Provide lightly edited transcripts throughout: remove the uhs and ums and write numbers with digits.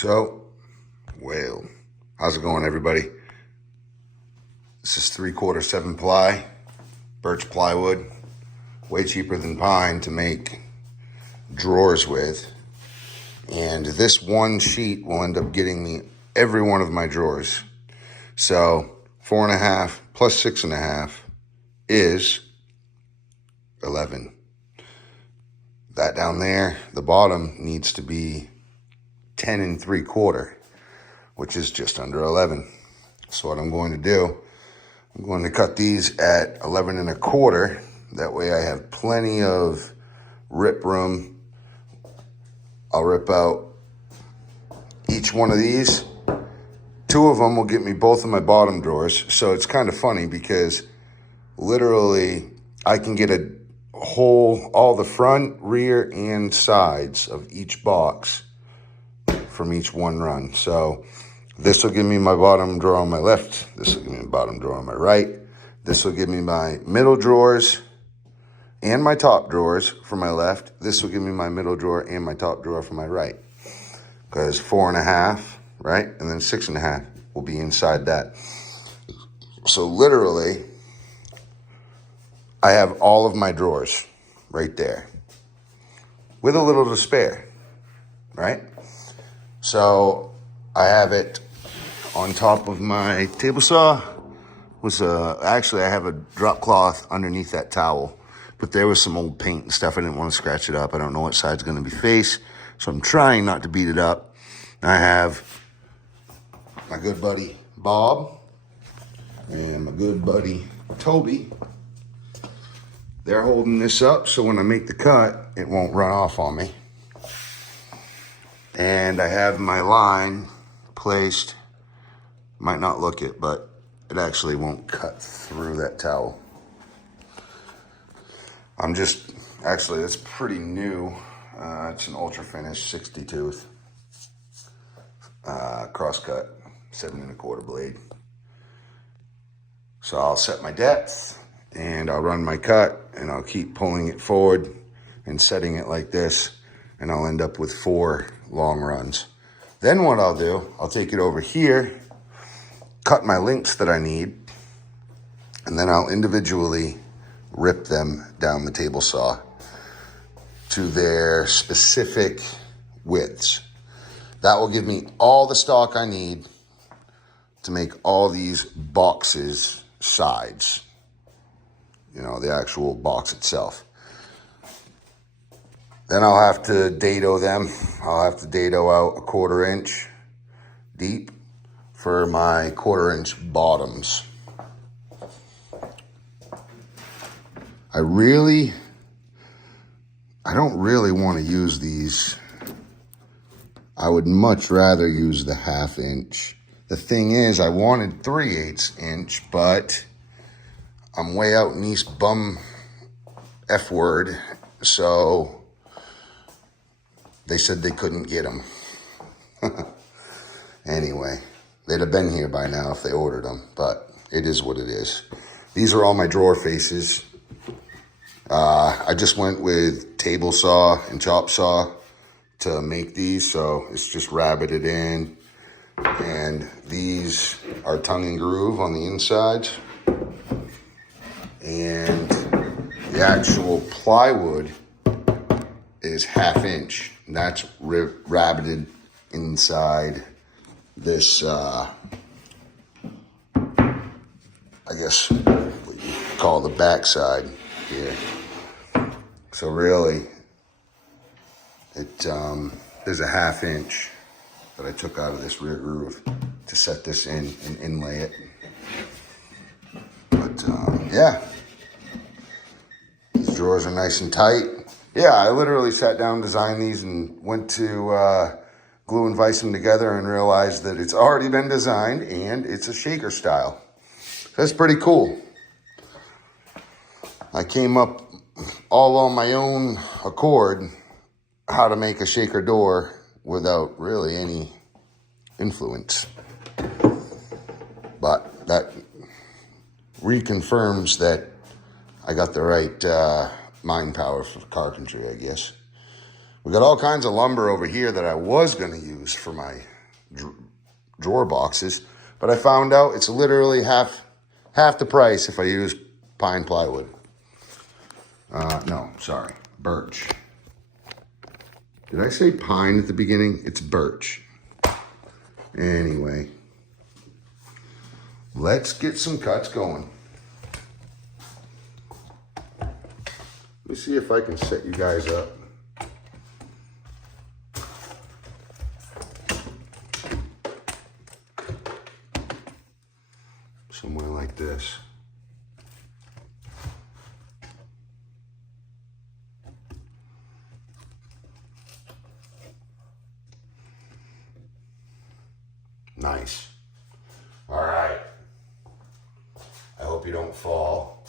So, well, how's it going, everybody? This is 3/4 7-ply birch plywood, way cheaper than pine to make drawers with. And this one sheet will end up getting me every one of my drawers. So 4.5 plus 6.5 is 11. That down there, the bottom needs to be 10 3/4, which is just under 11. So what I'm going to do, I'm going to cut these at 11 1/4. That way I have plenty of rip room. I'll rip out each one of these. 2 of them will get me both of my bottom drawers. So it's kind of funny because literally I can get a whole, all the front, rear, and sides of each box from each one run. So this will give me my bottom drawer on my left. This will give me my bottom drawer on my right. This will give me my middle drawers and my top drawers for my left. This will give me my middle drawer and my top drawer for my right. Because 4.5, right? And then 6.5 will be inside that. So literally, I have all of my drawers right there with a little to spare, right? So I have it on top of my table saw. Actually, I have a drop cloth underneath that towel, but there was some old paint and stuff. I didn't want to scratch it up. I don't know what side's going to be face, so I'm trying not to beat it up. I have my good buddy Bob and my good buddy Toby. They're holding this up so when I make the cut, it won't run off on me. And I have my line placed. Might not look it, but it actually won't cut through that towel. Actually, it's pretty new. It's an ultra finish 60 tooth crosscut 7 1/4 blade. So I'll set my depth and I'll run my cut and I'll keep pulling it forward and setting it like this, and I'll end up with 4 long runs. Then what I'll do, I'll take it over here, cut my lengths that I need, and then I'll individually rip them down the table saw to their specific widths. That will give me all the stock I need to make all these boxes sides. You know, the actual box itself. Then I'll have to dado them. I'll have to dado out a 1/4 inch deep for my 1/4 inch bottoms. I don't really want to use these. I would much rather use the 1/2 inch. The thing is, I wanted 3/8 inch, but I'm way out in East Bum F word, so they said they couldn't get them. Anyway, they'd have been here by now if they ordered them, but it is what it is. These are all my drawer faces. I just went with table saw and chop saw to make these, so it's just rabbited in. And these are tongue and groove on the insides. And the actual plywood is 1/2 inch. And that's rabbited inside this, I guess what you call the backside here. So really, there's a 1/2 inch that I took out of this rear groove to set this in and inlay it. But yeah, these drawers are nice and tight. Yeah, I literally sat down, designed these, and went to glue and vise them together and realized that it's already been designed and it's a shaker style. That's pretty cool. I came up all on my own accord how to make a shaker door without really any influence. But that reconfirms that I got the right mind power for carpentry, I guess. We got all kinds of lumber over here that I was going to use for my drawer boxes, but I found out it's literally half the price if I use pine plywood. No, sorry, birch. Did I say pine at the beginning? It's birch. Anyway, let's get some cuts going. Let me see if I can set you guys up. Somewhere like this. Nice. All right. I hope you don't fall.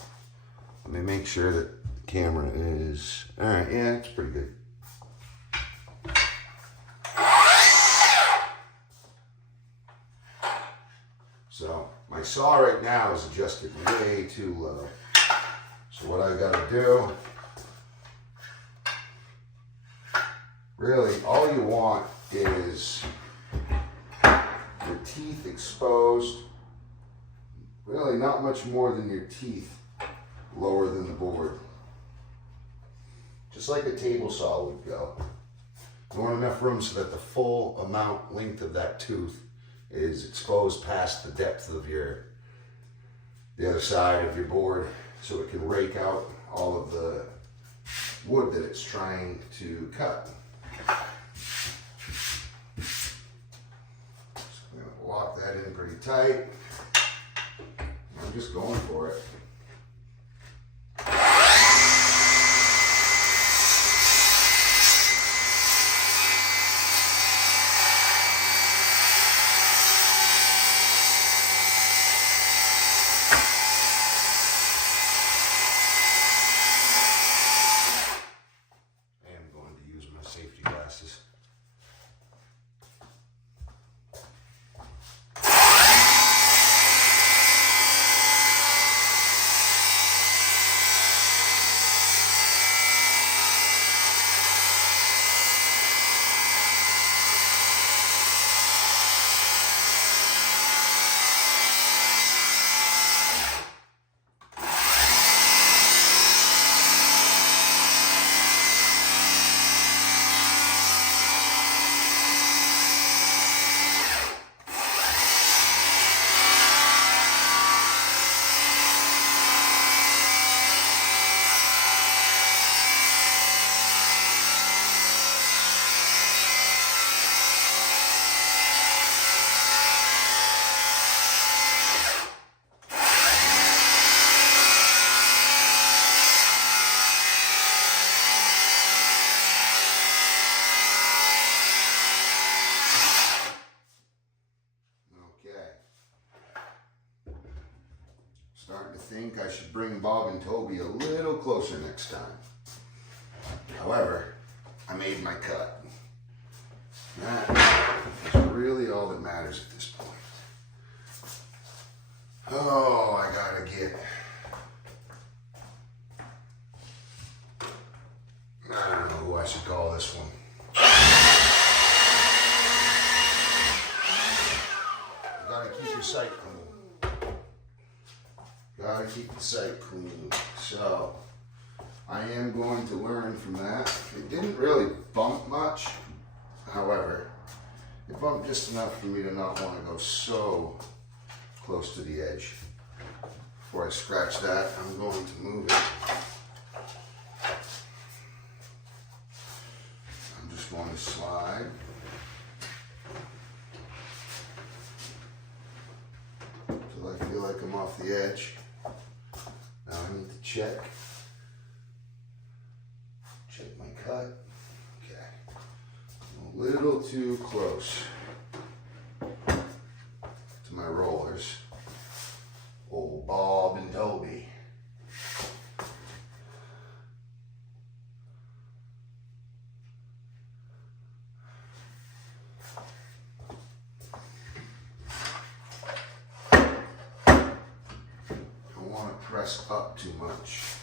Let me make sure that the camera is... All right, yeah, it's pretty good. So my saw right now is adjusted way too low. So what I gotta do, really all you want is your teeth exposed, really not much more than your teeth lower than the board. Just like a table saw would go. You want enough room so that the full amount, length of that tooth is exposed past the depth of the other side of your board, so it can rake out all of the wood that it's trying to cut. So I'm going to lock that in pretty tight. I'm just going for it. Safety glasses. Starting to think I should bring Bob and Toby a little closer next time. However, I made my cut. That is really all that matters at this point. Oh, I gotta get... I don't know who I should call this one. You gotta keep your sight clean. Gotta keep the site clean. So I am going to learn from that. It didn't really bump much. However, it bumped just enough for me to not want to go so close to the edge. Before I scratch that, I'm going to move it. I'm just going to slide. Till I feel like I'm off the edge. Now I need to check my cut. Okay, I'm a little too close to my rollers. Old Bob and Toby. Press up too much.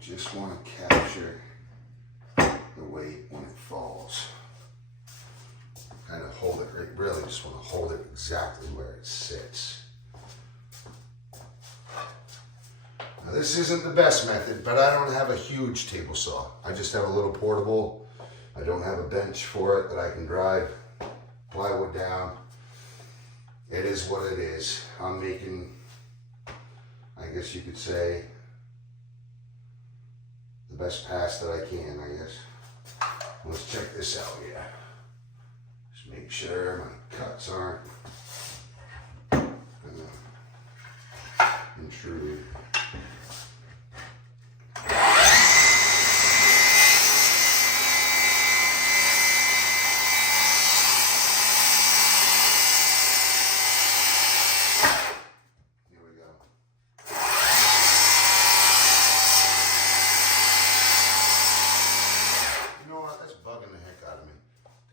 Just want to capture weight when it falls. Kind of hold it, really just want to hold it exactly where it sits. Now this isn't the best method, but I don't have a huge table saw. I just have a little portable. I don't have a bench for it that I can drive plywood down. It is what it is. I'm making, I guess you could say, the best pass that I can, I guess. Let's check this out here. Just make sure my cuts aren't gonna intrude.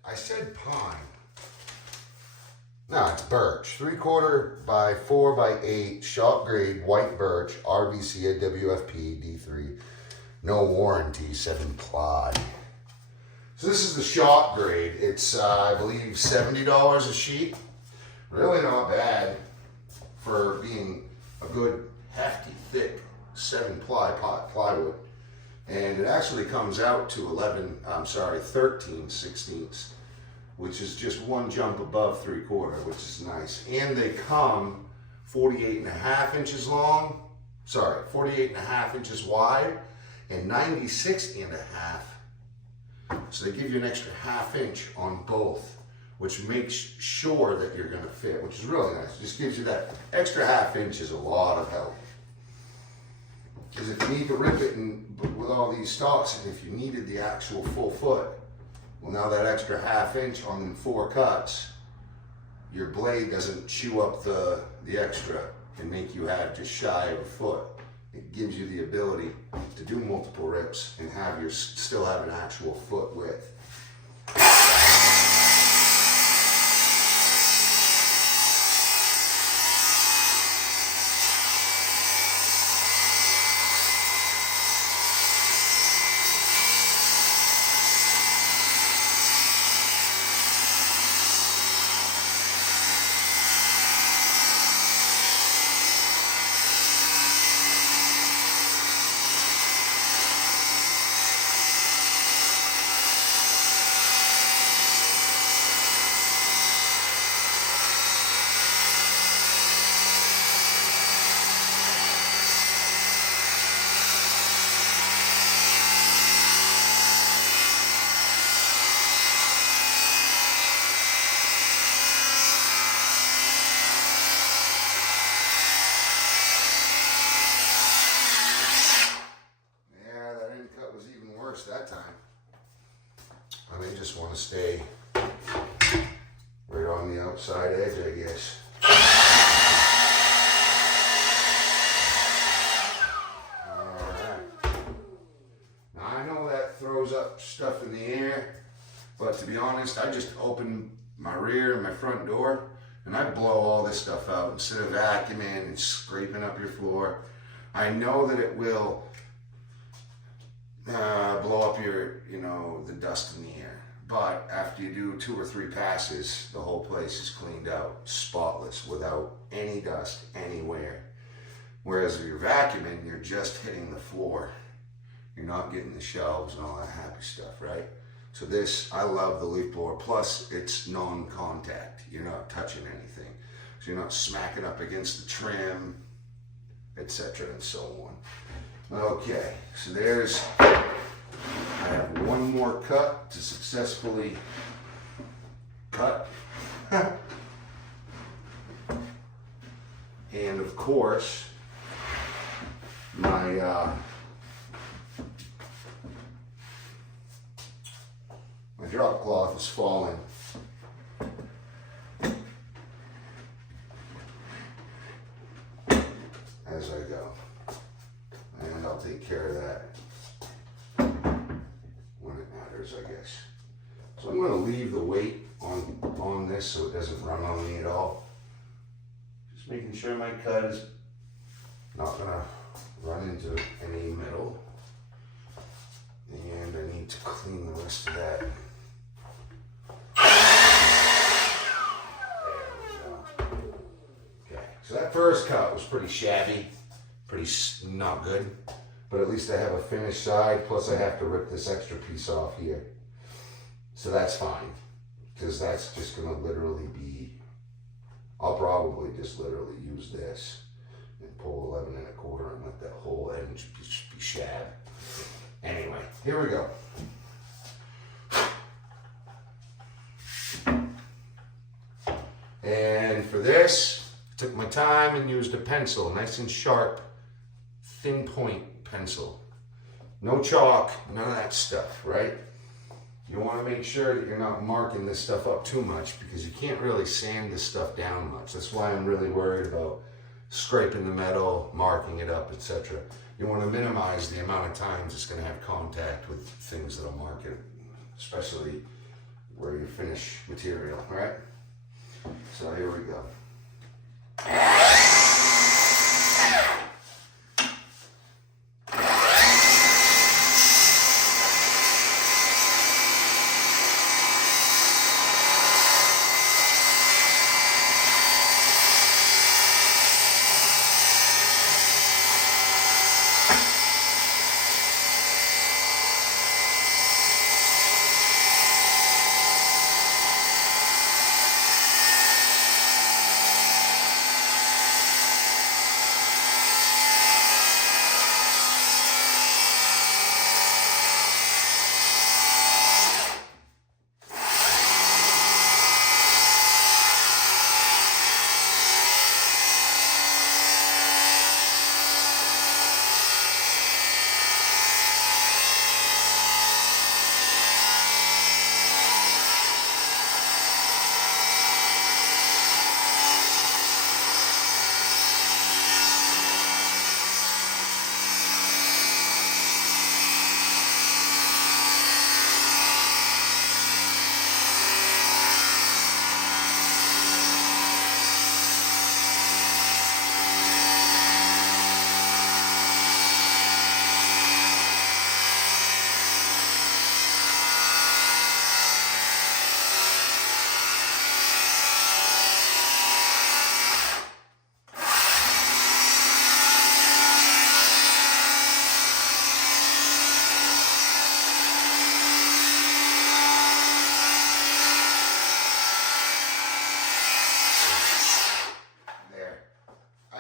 I said pine. No, it's birch. 3/4 by 4 by 8 shop grade white birch, RVCA WFP D3. No warranty, 7 ply. So this is the shop grade. It's I believe $70 a sheet. Really not bad for being a good hefty thick 7 ply plywood. And it actually comes out to 13/16, which is just one jump above 3/4, which is nice. And they come 48.5 inches long, 48.5 inches wide, and 96.5. So they give you an extra ½ inch on both, which makes sure that you're gonna fit, which is really nice. It just gives you that extra ½ inch is a lot of help. Because if you need to rip it with all these stalks, and if you needed the actual full foot, well, now that extra ½ inch on 4 cuts, your blade doesn't chew up the extra and make you have just shy of a foot. It gives you the ability to do multiple rips and still have an actual foot width. That time. I may just want to stay right on the outside edge, I guess. Alright. Now I know that throws up stuff in the air, but to be honest, I just open my rear and my front door and I blow all this stuff out instead of vacuuming and scraping up your floor. I know that it will blow up the dust in the air. But after you do 2 or 3 passes, the whole place is cleaned out, spotless, without any dust anywhere. Whereas if you're vacuuming, you're just hitting the floor. You're not getting the shelves and all that happy stuff, right? So this, I love the leaf blower. Plus, it's non-contact. You're not touching anything. So you're not smacking up against the trim, etc. and so on. Okay, so I have one more cut to successfully cut. And of course, my drop cloth is falling. As I go. And I'll take care of that when it matters, I guess. So I'm going to leave the weight on this so it doesn't run on me at all. Just making sure my cut is not going to run into any metal. And I need need to clean the rest of that. Okay, so that first cut was pretty shabby, pretty not good, but at least I have a finished side, plus I have to rip this extra piece off here. So that's fine, because that's just gonna literally be, I'll probably just literally use this and pull 11 1/4 and let that whole edge be shab. Anyway, here we go. And for this, I took my time and used a pencil, nice and sharp, thin point pencil. No chalk, none of that stuff, right? You want to make sure that you're not marking this stuff up too much, because you can't really sand this stuff down much. That's why I'm really worried about scraping the metal, marking it up, etc. You want to minimize the amount of times it's going to have contact with things that'll mark it, especially where you finish material, right? So here we go.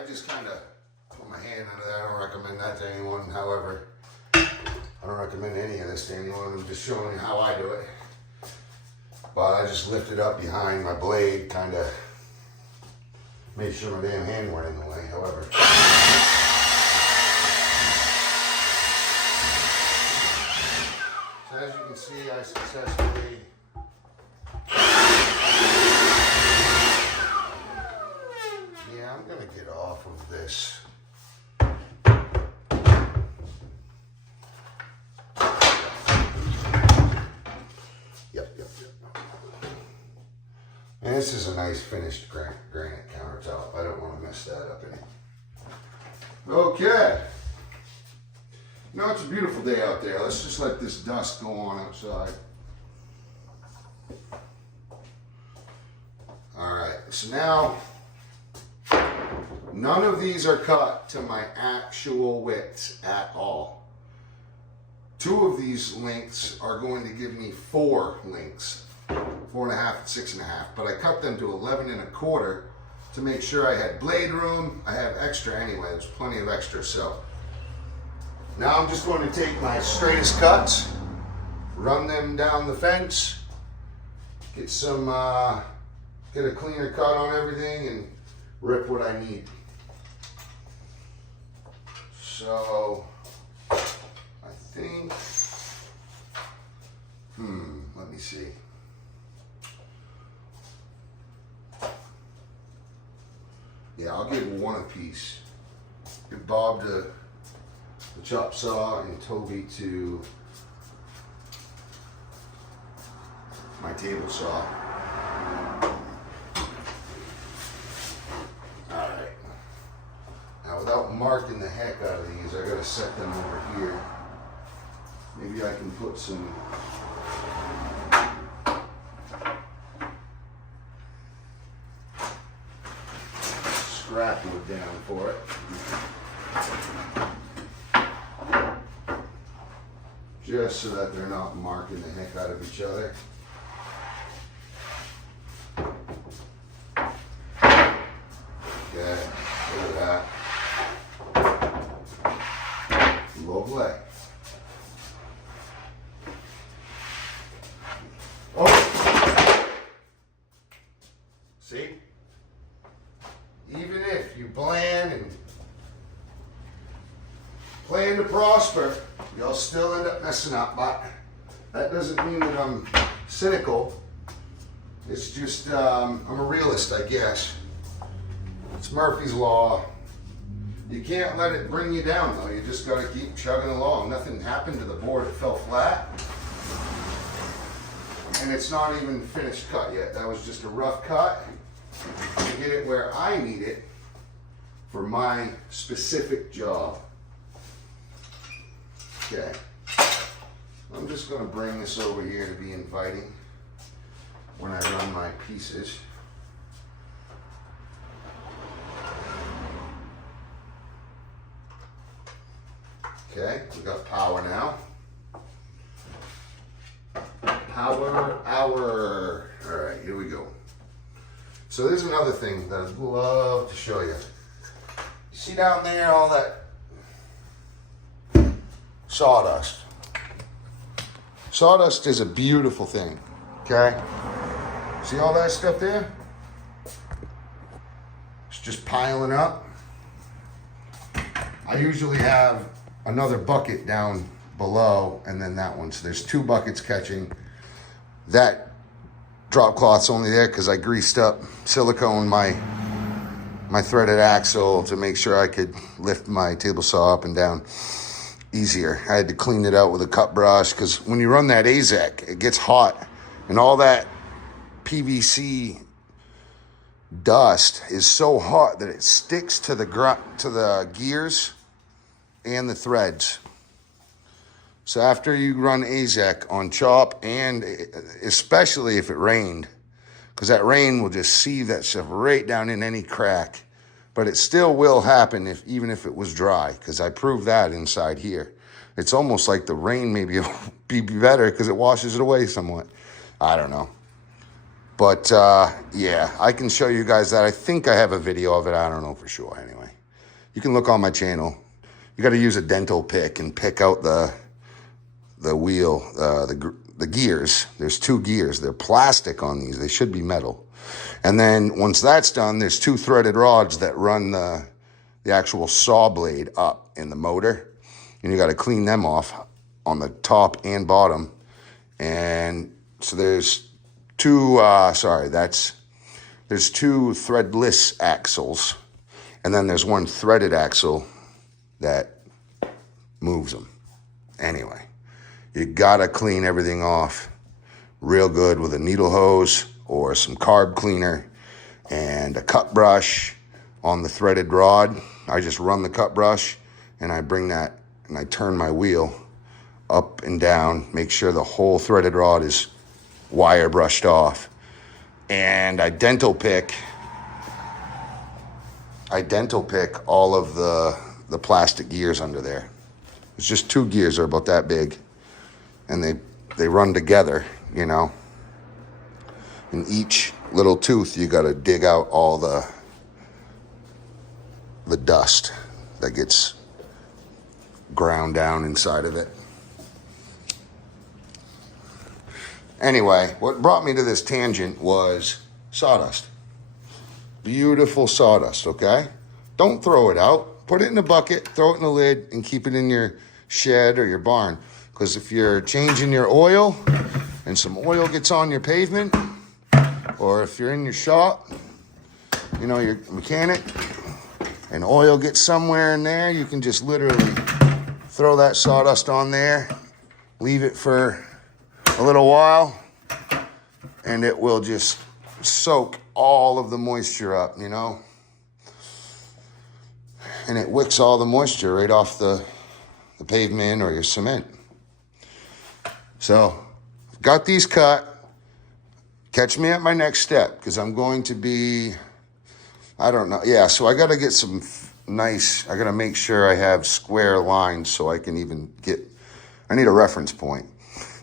Just kind of put my hand under that. I don't recommend that to anyone. However, I don't recommend any of this to anyone. I'm just showing you how I do it. But I just lifted up behind my blade, kind of made sure my damn hand weren't in the way. However, so as you can see, I successfully I'm going to get off of this. Yep. And this is a nice finished granite countertop. I don't want to mess that up any. Okay. Now it's a beautiful day out there. Let's just let this dust go on outside. All right. So now, none of these are cut to my actual widths at all. 2 of these lengths are going to give me 4 lengths, 4.5 and 6.5, but I cut them to 11 1/4 to make sure I had blade room. I have extra anyway, there's plenty of extra. So now I'm just going to take my straightest cuts, run them down the fence, get a cleaner cut on everything, and rip what I need. So I think, let me see. Yeah, I'll get 1 apiece. Give Bob the chop saw and Toby to my table saw. Alright. Now without marking the heck out of these, I gotta set them over here. Maybe I can put some scrap wood down for it. Just so that they're not marking the heck out of each other. Okay, look at that. Lovely. Oh! See? Even if you plan to prosper, you'll still end up messing up, but that doesn't mean that I'm cynical. It's just, I'm a realist, I guess. It's Murphy's Law. You can't let it bring you down, though. You just gotta keep chugging along. Nothing happened to the board, it fell flat. And it's not even finished cut yet. That was just a rough cut to get it where I need it for my specific job. Okay, I'm just going to bring this over here to be inviting when I run my pieces. Okay, we got power now. Power hour. All right, here we go. So there's another thing that I'd love to show you. You see down there all that sawdust. Sawdust is a beautiful thing, okay? See all that stuff there? It's just piling up. I usually have another bucket down below and then that one. So there's 2 buckets catching. That drop cloth's only there because I greased up silicone my threaded axle to make sure I could lift my table saw up and down easier. I had to clean it out with a cut brush because when you run that AZEK, it gets hot and all that PVC dust is so hot that it sticks to the gears and the threads. So after you run AZEK on chop, and especially if it rained, because that rain will just sieve that stuff right down in any crack. But it still will happen even if it was dry, because I proved that inside here. It's almost like the rain maybe will be better because it washes it away somewhat. I don't know. But yeah, I can show you guys that. I think I have a video of it. I don't know for sure anyway. You can look on my channel. You got to use a dental pick and pick out the wheel, the gears. There's 2 gears. They're plastic on these. They should be metal. And then once that's done, there's 2 threaded rods that run the actual saw blade up in the motor. And you got to clean them off on the top and bottom. And so there's 2, there's 2 threadless axles. And then there's 1 threaded axle that moves them. Anyway, you got to clean everything off real good with a needle hose or some carb cleaner and a cut brush on the threaded rod. I just run the cut brush and I bring that and I turn my wheel up and down, make sure the whole threaded rod is wire brushed off. And I dental pick all of the plastic gears under there. It's just 2 gears, they're about that big. And they run together, you know. In each little tooth, you got to dig out all the dust that gets ground down inside of it. Anyway, what brought me to this tangent was sawdust. Beautiful sawdust, okay? Don't throw it out. Put it in a bucket, throw it in the lid, and keep it in your shed or your barn. Because if you're changing your oil and some oil gets on your pavement, or if you're in your shop, you know, your mechanic, and oil gets somewhere in there, you can just literally throw that sawdust on there, leave it for a little while, and it will just soak all of the moisture up, you know? And it wicks all the moisture right off the pavement or your cement. So, got these cut. Catch me at my next step because I'm going to be, I don't know. Yeah, so I got to get some nice, I got to make sure I have square lines so I can even get, I need a reference point.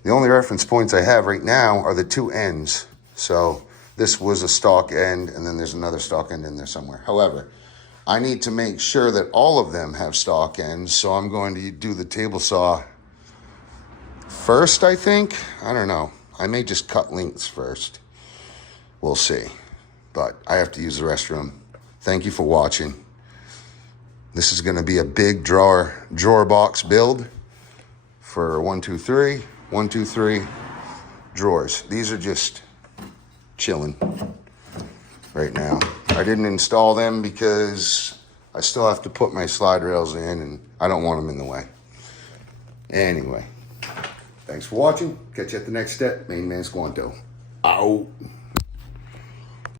The only reference points I have right now are the two ends. So this was a stock end and then there's another stock end in there somewhere. However, I need to make sure that all of them have stock ends. So I'm going to do the table saw first, I think. I don't know. I may just cut lengths first. We'll see. But I have to use the restroom. Thank you for watching. This is going to be a big drawer box build for 1, 2, 3. 1, 2, 3 drawers. These are just chilling right now. I didn't install them because I still have to put my slide rails in and I don't want them in the way. Anyway, thanks for watching. Catch you at the next step. Main Man Squanto. Out.